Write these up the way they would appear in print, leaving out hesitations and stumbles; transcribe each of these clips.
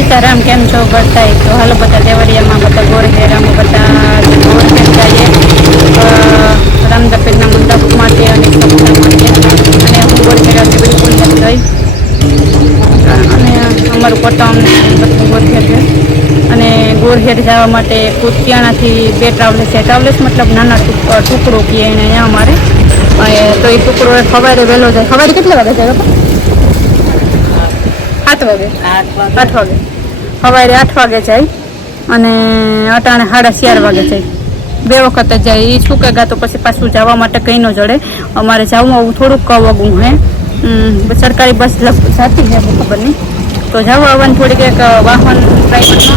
सीताराम केम छो बताई तो हालो बता देवरिया में बता गोर हेरा में बता गोर हेर जाइए रामदपेना मंडप माटे અને સપ્તાહ માटे અને હું ગોર હેરાથી બિલકુલ નથી ગઈ અને અમારું કોટામ બધું ગોર હેર છે અને ગોર હેર જવા માટે કુતિયાણાથી 2 ટ્રાવેલ્સ मतलब નાના ટુકડો કીએ એને અહીંયા અમારે તો એ ટુકડો સવારે વહેલો જાય સવારે કેટલા વાગે જાય 7 વાગે 8 વાગે સવારે 8 વાગે જાય અને અટાણે 4:30 વાગે જાય 2 વખત જ જાય એ છૂકેગા તો પછી પાછું જવા માટે કંઈ ન જડે અમારે જવું આવું થોડુંક કવગું હે સરકારી બસ જાતી છે ખબર નહીં તો જવું આવવાનું થોડીક એક વાહન પ્રાઇવેટ ન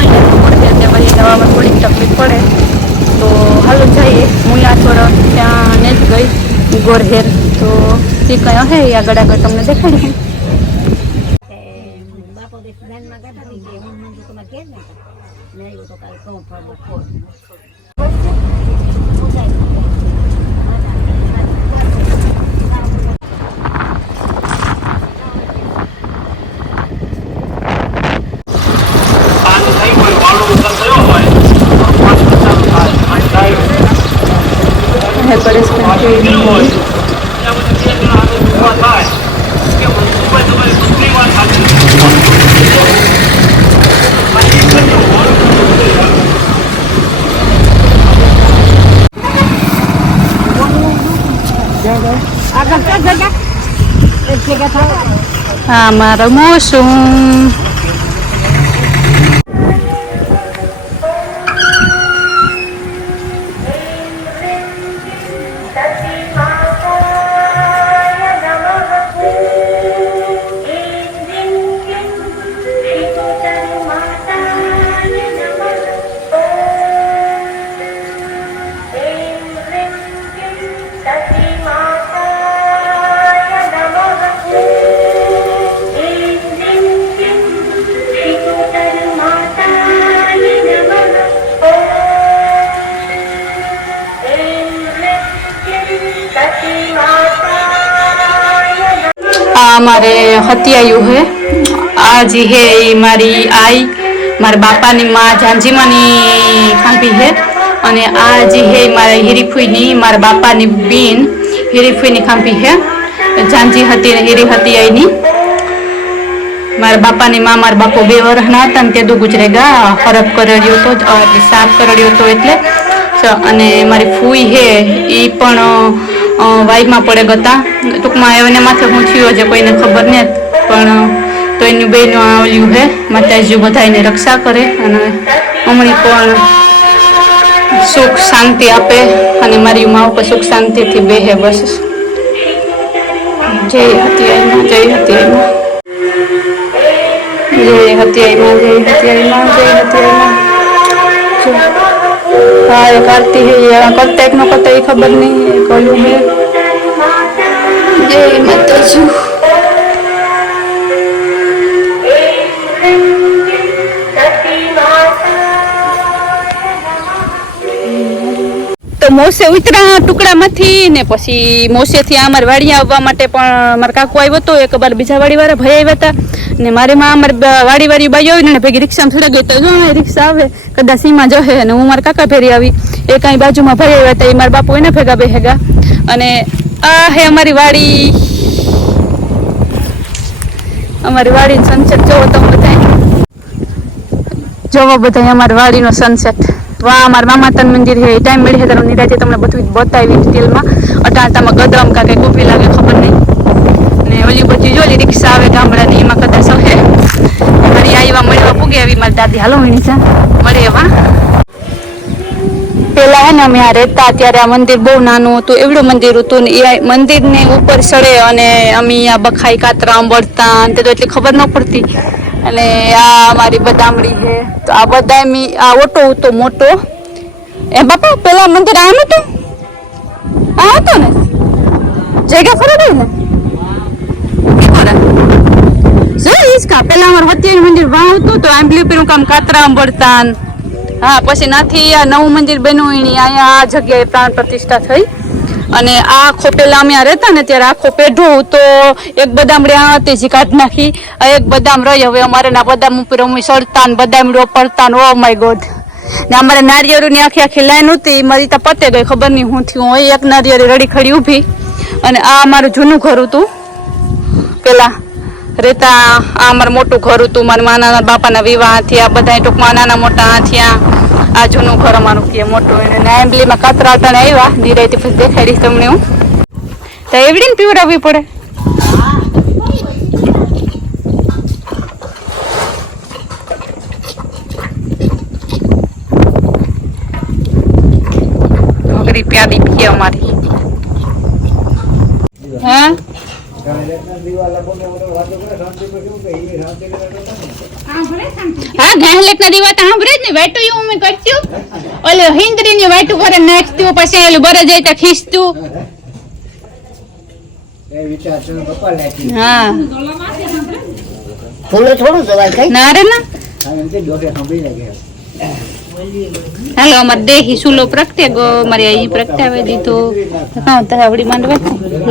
હોય ને વળી જવામાં થોડીક તકલીફ પડે તો હાલો જઈએ હું આ થોડો ત્યાં ને જ ગઈ ગોરહેર તો જે કંઈ હે એ આગળ આગળ તમને દેખાડી હા મારો મોસુમ हमारे हत्यायु है आज है मारी आई मार बापा नी माँ झांझी मानी खांपी है और आज है मारा हीरीफुई नी मार बापा नी बीन हीरीफुई नी खांपी है झांझी हती हीरी हत्याई नी मार बापा नी माँ मार बापो 2 वर्षना हता ते दो गुजरेगा खराब करड़ियो तो साफ करड़ियो तो एटले अने मारी फूई है ई पण वाई में पड़े गता टूक में एवने माथे हूँ थयो जे कोई ने खबर नहीं पण तो एनी बेनो आवल्यू है माताजी बधाईने रक्षा करे अने अमणी पण सुख शांति आपे अने मारी माँ पर सुख शांति थी बेहे बस जय हत्याई माँ जय हत्याई माँ जय हत्याई माँ जय हत्याई माँ जय हत्याई माँ हाँ करती है ये करते एक न करते खबर नहीं कहूँ है जय माताजी तो मोसे उतरा टुकड़ा मथी ने पछी मोसे थी अमर वाड़िया आववा माटे पण मार काकू आव्यो तो एक बार बीजा वाड़ी वाळा भाई आव्या था ने मारे मां अमर वाड़ी वाड़ी बाई आवी ने भेगी रिक्शा में चढ़ा गई तो जो रिक्शा आवे कदा सीमा जहे ने हूँ मार काका फेरी आवी ए कई बाजू में भाई आव्या था ए मार बापू एना भेगा बेहेगा अने आ है अमारी वाड़ी सनसेट जो तो बताए जो बताए अमारी वाड़ी नो सनसेट वाह अमार मामातन मंदिर है टाइम मिले है तो निराते तमने बधुं बतावी डिटेल में अटाटामां गदम का के कॉफी लागे खबर नहीं ने ओली बધી જોલી રિક્ષા આવે ગામડાની એમાં કદાચ હે મારી આઈવા મળવા પૂગે આવી મારી દાદી હાલો વીણી જા મળે વા પેલા હે ને અમે આ રહેતા ત્યારે આ મંદિર બહુ નાનું હતું એવડું મંદિર હતું ને એ મંદિરને ઉપર ચડે અને અમે આ બખાઈ કાતરા અંબળતા તે તો એટલી ખબર ન પડતી અને આ અમારી બદામડી છે તો આ બદામી આ ઓટો હતો મોટો એ બાપા પેલા મંદિર આ નતું આ હતો ને જગ્યા ફરે ને इसका पहला हमारे हत्याई मंदिर वहां होतो तो आंबली पेरू काम कातरा अंबड़तान हाँ पछी नाथी आ नवुं मंदिर बन्युं एनी आया आ जग्याए प्राण प्रतिष्ठा थई અને આ આખો પેલા અમે આ રહેતા ને ત્યારે આખો પેઢું તો એક બદામડી આ હતી જે કાઢ નાખી, એક બદામ રહી. હવે અમારે ના બદામ ઉપર અમે સડતા ને બદામડો પડતા ને ઓ માય ગોડ. ને અમારે નારિયેળની આખી આખી લાઈન હતી, મારી તો પતે ગઈ, ખબર નહીં હું થયું હોય. એક નારિયેળી રડી ખડી ઊભી. અને આ અમારું જૂનું ઘર હતું પેલા રહેતા. આ અમારું મોટું ઘર હતું, મારા નાના બાપાના વિવાહ થયા, બધા ટૂંકમાં નાના મોટા થયા. આ જૂનું ઘર અમારું કે મોટું. અને એમ્બલીમાં કાતરા અટાણે આવ્યા નિરાયથી પછી દેખાડીશ તમને હું. તો એવડી ને પીવડાવવી પડે. ઢોકરી પ્યાદી પીએ અમારી. હા હા ઘેહલેટ ના દીવા તો સાંભળે જ ને. વાટું એવું મેં કરશું, ઓલે હિન્દ્રી ની વાટું કરે નાખતું, પછી ઓલું બરે જાય તો ખીચતું. હા ના રે ના. હાલો અમારે દેહી સુલો પ્રગટે ગો, મારી અહીં પ્રગટાવે દીધો. હા તાવડી માંડવા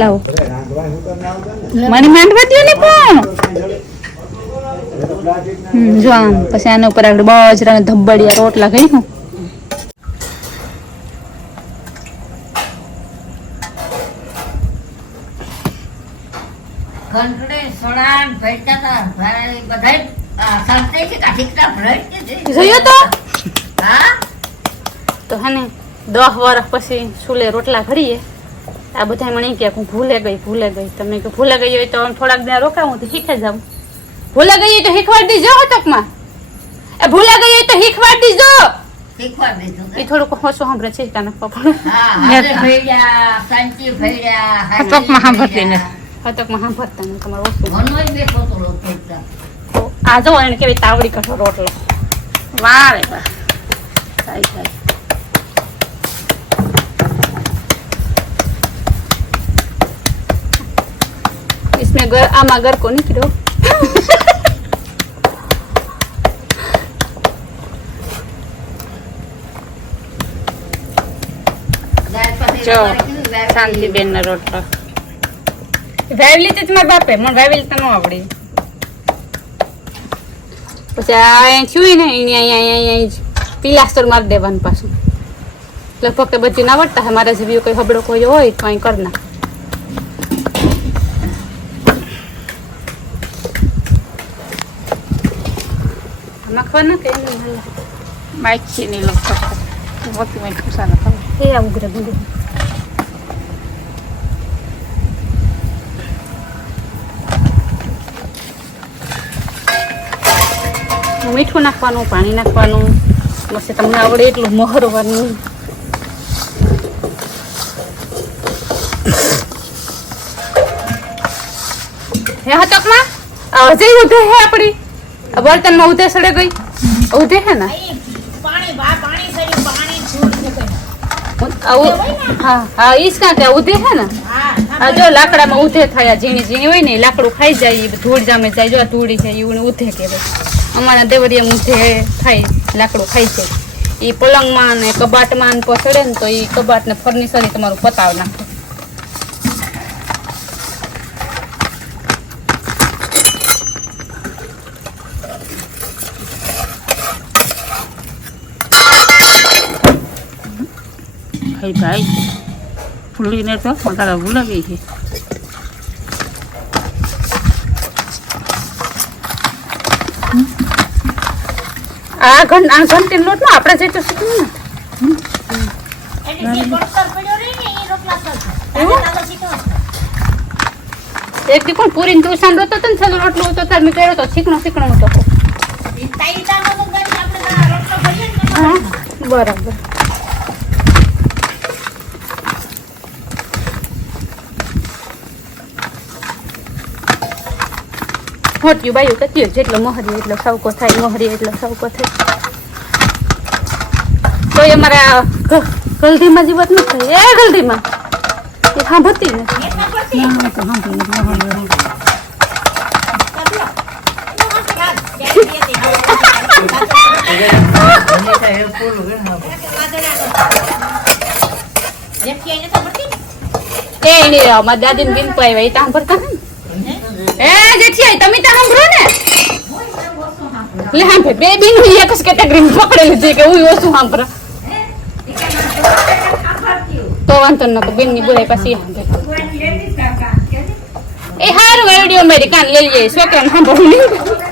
લાવો, મને માંડવા દો ને પણ. જો આમ પછી આના ઉપર આપણે બાજરા ધબ્બડિયા રોટલા ખાઈ હું. તો હે ને 10 વર્ષ પછી સુલે રોટલા ઘડીએ. આ બધા મને કે હું ભૂલે ગઈ. તમે કે ભૂલે ગઈ હોય તો થોડાક દિન રોકાવું તો શીખે જાવ. ભૂલે ગઈ હોય તો શીખવાડી દીજો ટકમાં. એ ભૂલે ગઈ હોય તો શીખવાડી દીજો. એ થોડુંક હોશું સાંભળે છે તાના પપ્પા. ટકમાં સાંભળતી ને. ટકમાં સાંભળતા ને તમારું ઓછું. આ જો એને કેવી તાવડી કઠો રોટલો. વાહ રે વાહ. થાય. इसमें आमा घर को निकलो. જો શાંતિ બેન ના રોટલો વાવેલી તો તમારા બાપે, મને વાવેલી તો ન આવડી. પછી આ છુઈ ને અહીંયા પિલાસ્ટર મારી દેવાનું પાછું. લગભગ તો બધી ના આવડતા હે. મારા જેવી કોઈ હબડો કોઈ હોય તો અહીં કરી નાખ. નાખવાના કે માખી ની લગભગ મોટી મેં ખુશાના ખાવ એ ઉગરે ગુંડે. મીઠું નાખવાનું, પાણી નાખવાનું, પછી તમને આવડે એટલું મોહરવાનું. હે હતકમાં હજે ઉધે હે આપડી બર્તન માં ઉધે સડે ગઈ. ઉધે હે ને હા ઈસ કા કે ઉધે હે ને. આ જો લાકડામાં ઉધે થયા, ઝીણી ઝીણી હોય ને લાકડું ખાઈ જાય, ધૂળ જામે જાય. જો ધૂળી છે એવું ઉધે કહેવાય. અમારા દેવરિયા ઉધે ખાઈ લાકડું ખાઈ છે. એ પલંગમાં ને કબાટમાં ને પસડે ને તો એ કબાટ ને ફર્નિચર તમારું પતાવ નાખે. ભાઈ ફૂલીને તો મસાલા ભૂલા ગઈ છે. આ ઘંટી લોટ નો આપણે જે તો શીખવું ને એક દી પણ પૂરી ને ટુસાન રોતો તો ને છેલ્લો રોટલો હતો તાર મેં કર્યો તો શીખણો હતો. બરાબર. મોટી બાયું કતી જેટલો મોહરી એટલો સવકો થાય, મોહરી એટલો સવકો થાય. તો એ અમારા ગલધીમાં જીવત નથી થાય. એ ગલધીમાં એ સાંભળતી ને એ નહીં રહો મારા દાદી ને બિન પાઈ તા સાંભળતા એ જેઠી આઈ તમે તા સાંભળો ને લે સાંભળે બે બિન એક જ કેટેગરી પકડેલી છે કે હું ઓછું સાંભળો તો વાંધો ન બેન ની બોલાય પછી એ હારું વિડીયો મેરી કાન લઈ જઈએ છોકરાને સાંભળવું નહીં